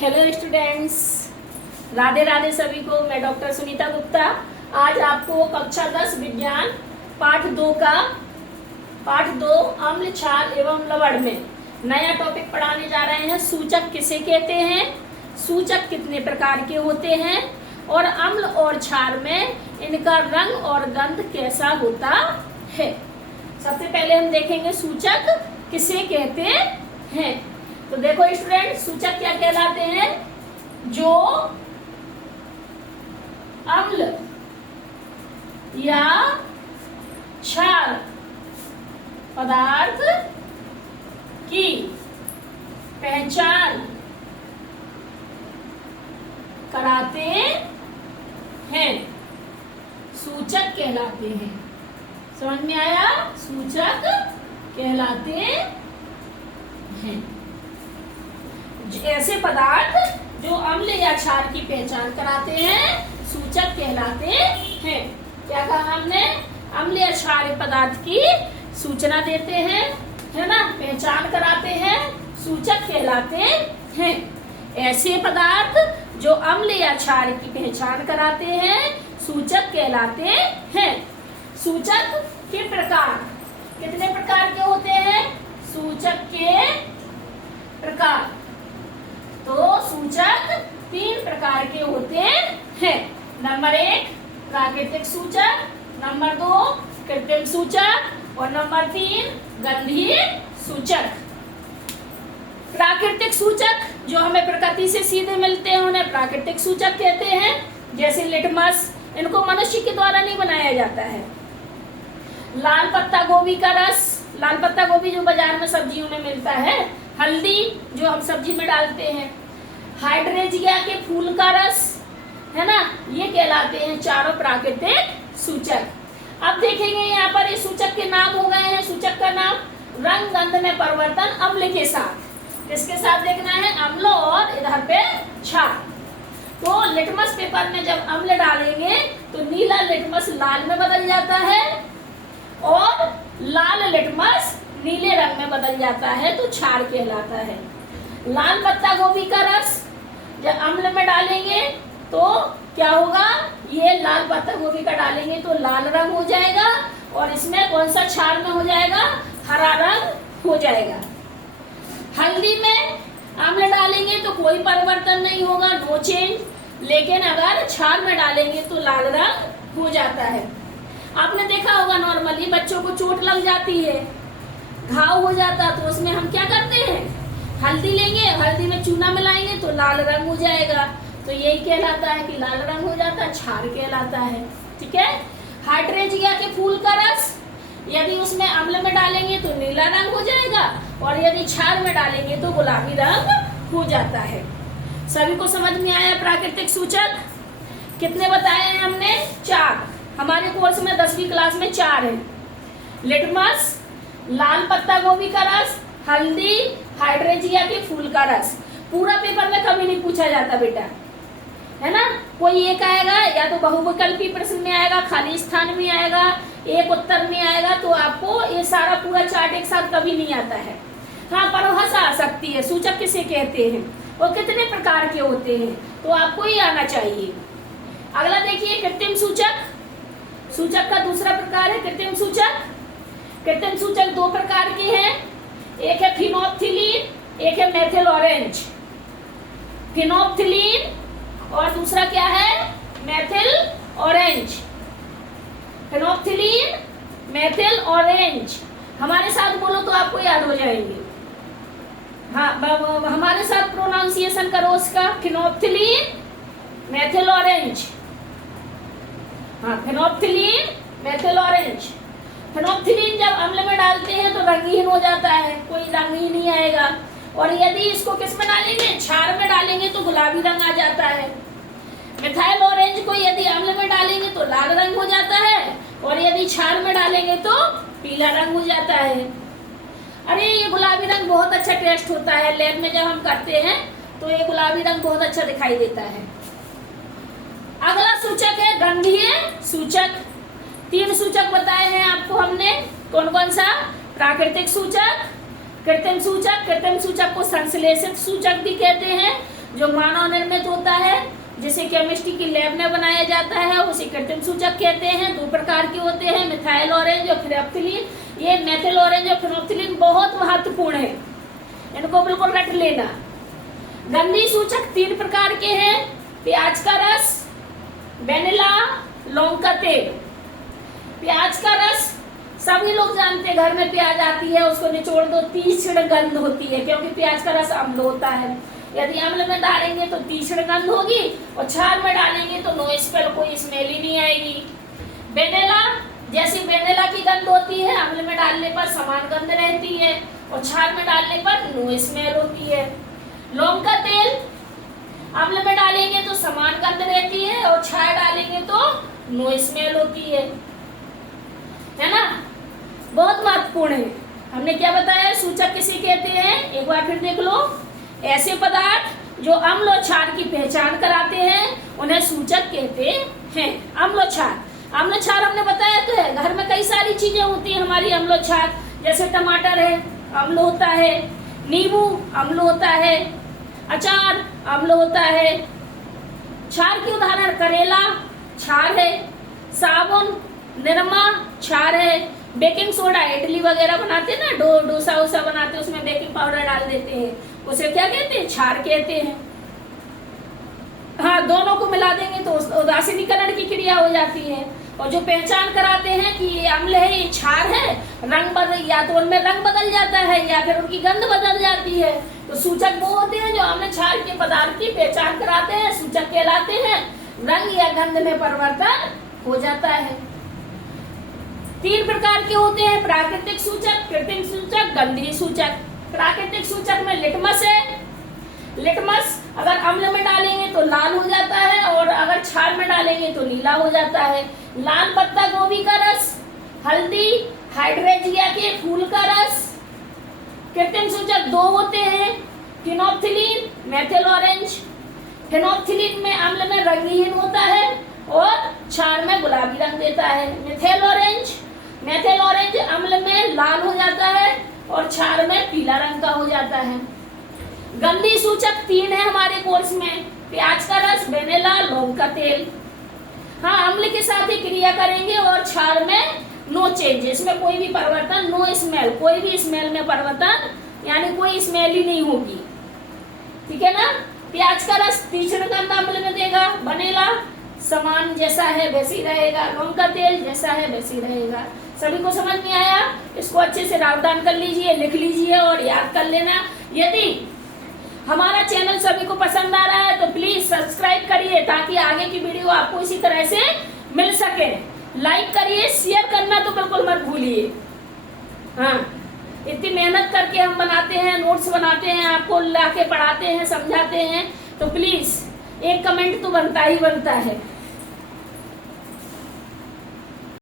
Hello students, Radhe Radhe सभी को। मैं डॉक्टर सुनीता गुप्ता आज आपको कक्षा 10 विज्ञान पाठ 2 अम्ल क्षार एवं लवण में नया टॉपिक पढ़ाने जा रहे हैं। सूचक किसे कहते हैं, सूचक कितने प्रकार के होते हैं और अम्ल और क्षार में इनका रंग और गंध कैसा होता है। सबसे पहले हम देखेंगे सूचक किसे कहते हैं। तो देखो स्टूडेंट, सूचक क्या कहलाते हैं? जो अम्ल या क्षार पदार्थ की पहचान कराते हैं, सूचक कहलाते हैं। समझ में आया? सूचक कहलाते हैं ऐसे पदार्थ जो अम्ल या क्षार की पहचान कराते हैं, सूचक कहलाते हैं। क्या कहा हमने? अम्ल या क्षार पदार्थ की सूचना देते हैं, है ना, पहचान कराते हैं, सूचक कहलाते हैं। ऐसे पदार्थ जो अम्ल या क्षार की पहचान कराते हैं, सूचक कहलाते हैं। सूचक के प्रकार कितने प्रकार के होते हैं? सूचक के प्रकार तो सूचक 3 प्रकार के होते हैं। नंबर 1 प्राकृतिक सूचक, नंबर 2 कृत्रिम सूचक और नंबर 3 गंधीय सूचक। प्राकृतिक सूचक जो हमें प्रकृति से सीधे मिलते हैं उन्हें प्राकृतिक सूचक कहते हैं। जैसे लिटमस, इनको मनुष्य के द्वारा नहीं बनाया जाता है। लाल पत्ता गोभी का रस, लाल पत्ता गोभी जो बाजार में सब्जियों में मिलता है, हल्दी जो हम सब्जी में डालते हैं, हाइड्रेंजिया के फूल का रस, है ना, ये कहलाते हैं चारों प्राकृतिक सूचक। अब देखेंगे यहाँ पर ये सूचक के नाम हो गए हैं। सूचक का नाम रंग गंध में परिवर्तन अम्ल के साथ, किसके साथ देखना है? अम्ल और इधर पे क्षार। तो लिटमस पेपर में जब अम्ल डालेंगे तो नीला लिटमस लाल में बदल जाता है और लाल लिटमस नीले रंग में बदल जाता है, तो क्षार कहलाता है। लाल पत्ता गोभी का रस जब अम्ल में डालेंगे तो क्या होगा? ये लाल पत्ता गोभी का डालेंगे तो लाल रंग हो जाएगा और इसमें कौन सा क्षार में हो जाएगा? हरा रंग हो जाएगा। हल्दी में अम्ल डालेंगे तो कोई परिवर्तन नहीं होगा, नो चेंज। लेकिन अगर क्षार में डालेंगे तो लाल रंग हो जाता है। आपने देखा होगा नॉर्मली बच्चों को चोट लग जाती है, घाव हो जाता, तो उसमें हम क्या करते हैं? हल्दी लेंगे, हल्दी में चूना मिलाएंगे तो लाल रंग हो जाएगा। तो यही कहलाता है कि लाल रंग हो जाता है, क्षार कहलाता है। ठीक है। हाइड्रेंजिया के फूल का रस यदि उसमें अम्ल में डालेंगे तो नीला रंग हो जाएगा और यदि क्षार में डालेंगे तो गुलाबी रंग हो जाता है। सभी को समझ में आया? प्राकृतिक सूचक कितने बताए हैं हमने? 4। हमारे कोर्स में 10वीं क्लास में 4 है। लिटमस, लाल पत्ता गोभी का रस, हल्दी, हाइड्रेंजिया के फूल का रस। पूरा पेपर में कभी नहीं पूछा जाता बेटा, है ना। कोई एक आएगा या तो बहुविकल्पी प्रश्न में आएगा, खाली स्थान में आएगा, एक उत्तर में आएगा, तो आपको ये सारा पूरा चार्ट एक साथ कभी नहीं आता है। हाँ, परभाष आ सकती है। सूचक किसे कहते हैं और कितने प्रकार के होते हैं, तो आपको ये आना चाहिए। अगला देखिए कृत्रिम सूचक। सूचक का दूसरा प्रकार है कृत्रिम सूचक। कृत्रिम सूचक 2 प्रकार के हैं, एक है फिनोप्थिलीन, एक है मेथिल ऑरेंज। फिनोप्थिलीन और दूसरा क्या है? Methyl orange. Phenolphthalein, methyl orange. हमारे साथ बोलो तो आपको याद हो जाएंगे। हाँ, हमारे साथ प्रोनाउंसिएशन करो उसका। Phenolphthalein, methyl orange. हाँ, फिनोप्थिलीन, मेथिल ऑरेंज। फिनोप्थिलीन जब अम्ल में डालते हैं तो रंगहीन हो जाता है, कोई रंग ही नहीं आएगा। और यदि इसको किस में डालेंगे? क्षार में डालेंगे तो गुलाबी रंग आ जाता है। मिथाइल ऑरेंज को यदि अम्ल में डालेंगे तो लाल रंग हो जाता है और यदि क्षार में डालेंगे तो पीला रंग हो जाता है। अरे ये गुलाबी रंग बहुत अच्छा टेस्ट होता है, लैब में जब हम करते हैं तो ये गुलाबी रंग बहुत अच्छा दिखाई देता है। अगला सूचक है गंधीय सूचक। 3 सूचक बताए हैं आपको हमने, कौन कौन सा? प्राकृतिक सूचक, कृत्रिम सूचक, कृत्रिम सूचक को संश्लेषित सूचक भी कहते हैं, जो मानव निर्मित होता है, जिसे केमिस्ट्री की लैब में बनाया जाता है, उसे कृत्रिम सूचक कहते हैं। 2 प्रकार के होते हैं, मिथाइल ऑरेंज और फिनोप्थिलीन। ये मेथिल ऑरेंज और फिनोप्थिलीन बहुत महत्वपूर्ण है, इनको बिल्कुल रट लेना। गंधीय सूचक 3 प्रकार के हैं, प्याज का रस, वेनिला, लौंग का तेल। प्याज का रस सभी लोग जानते हैं, घर में प्याज आती है, उसको निचोड़ दो, तीक्ष्ण गंध होती है, क्योंकि प्याज का रस अम्ल होता है। यदि अम्ल में डालेंगे तो तीक्ष्ण गंध होगी, और छाल में डालेंगे तो नो स्मेल, कोई स्मेल ही नहीं आएगी। वेनिला, जैसी वेनिला की गंध होती है, अम्ल में डालने पर समान गंध रहती है, और छाल में डालने पर नो स्मेल होती है। लौंग का तेल, अम्ल में डालेंगे तो समान गंध रहती है, और छाल डालेंगे तो नो स्मेल होती है ना। बहुत महत्वपूर्ण है। हमने क्या बताया, सूचक किसे कहते हैं, एक बार फिर देख लो। ऐसे पदार्थ जो अम्ल और क्षार की पहचान कराते हैं उन्हें सूचक कहते हैं। अम्ल और क्षार, अम्ल क्षार हमने बताया तो है, घर में कई सारी चीजें होती है हमारी अम्ल और क्षार। जैसे टमाटर है, अम्ल होता है, नींबू अम्ल होता है, अचार अम्ल होता है। क्षार के उदाहरण करेला क्षार है, साबुन निरमा क्षार है, बेकिंग सोडा इडली वगैरह बनाते हैं ना, डोसा वोसा बनाते हैं, उसमें बेकिंग पाउडर डाल देते हैं, उसे क्या कहते हैं, क्षार कहते हैं। हाँ, दोनों को मिला देंगे तो उदासीनीकरण की क्रिया हो जाती है। और जो पहचान कराते हैं कि ये अम्ल है, ये क्षार है, रंग बदल, या तो उनमें रंग बदल जाता है या फिर उनकी गंध बदल जाती है, तो सूचक वो होते हैं जो अम्ल क्षार के पदार्थ की पहचान कराते हैं, सूचक कहलाते हैं। रंग या गंध में परिवर्तन हो जाता है। 3 प्रकार के होते हैं, प्राकृतिक सूचक, कृत्रिम सूचक, गंधीय सूचक। प्राकृतिक सूचक में लिटमस है। लिटमस अगर अम्ल में डालेंगे तो लाल हो जाता है, और अगर क्षार में डालेंगे तो नीला हो जाता है। लाल पत्ता गोभी का रस, हल्दी, हाइड्रेंजिया के फूल का रस। कृत्रिम सूचक 2 होते हैं, फिनोप्थिलीन, मेथिल ऑरेंज। फिनोप्थिलीन में अम्ल में रंगहीन होता है और क्षार में गुलाबी रंग देता है। मिथाइल ऑरेंज, मेथिल ऑरेंज अम्ल में लाल हो जाता है और क्षार में पीला रंग का हो जाता है। गंधीय सूचक 3 है हमारे कोर्स में, प्याज का रस, वेनिला, लौंग का तेल। हाँ, अम्ल के साथ ही क्रिया करेंगे और क्षार में नो चेंज, इसमें कोई भी परिवर्तन, नो स्मेल, कोई भी स्मेल में परिवर्तन, यानी कोई स्मेल ही नहीं होगी। ठीक है ना। प्याज का रस तीक्ष्ण गंध अम्ल में देगा, वेनिला समान जैसा है वैसे ही रहेगा, लौंग का तेल जैसा है वैसे ही रहेगा। सभी को समझ में आया? इसको अच्छे से रावदान कर लीजिए, लिख लीजिए और याद कर लेना। यदि हमारा चैनल सभी को पसंद आ रहा है तो प्लीज सब्सक्राइब करिए, ताकि आगे की वीडियो आपको इसी तरह से मिल सके। लाइक करिए, शेयर करना तो बिल्कुल मत भूलिए। हाँ, इतनी मेहनत करके हम बनाते हैं, नोट्स बनाते हैं, आपको लाके पढ़ाते हैं, समझाते हैं, तो प्लीज एक कमेंट तो बनता ही बनता है।